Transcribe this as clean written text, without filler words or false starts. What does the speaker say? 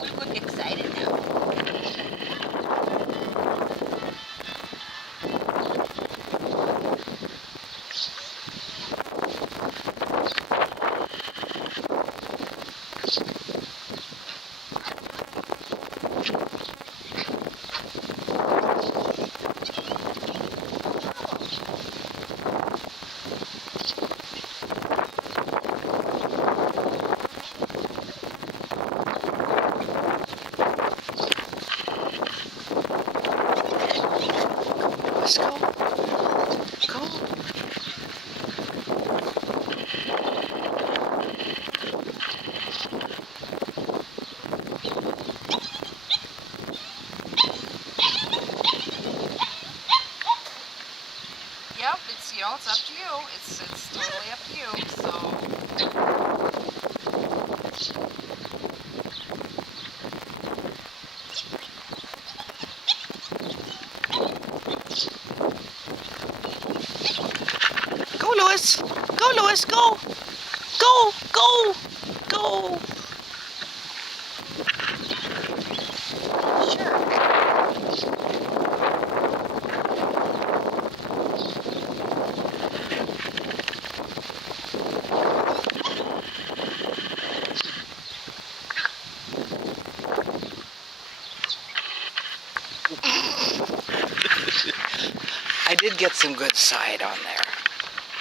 We look excited now. Let's go. Go. Yep, it's it's up to you. It's totally up to you. So Go, Lewis. Go, Lewis. Go. Go. Go. Go. sure. I did get some good side on there.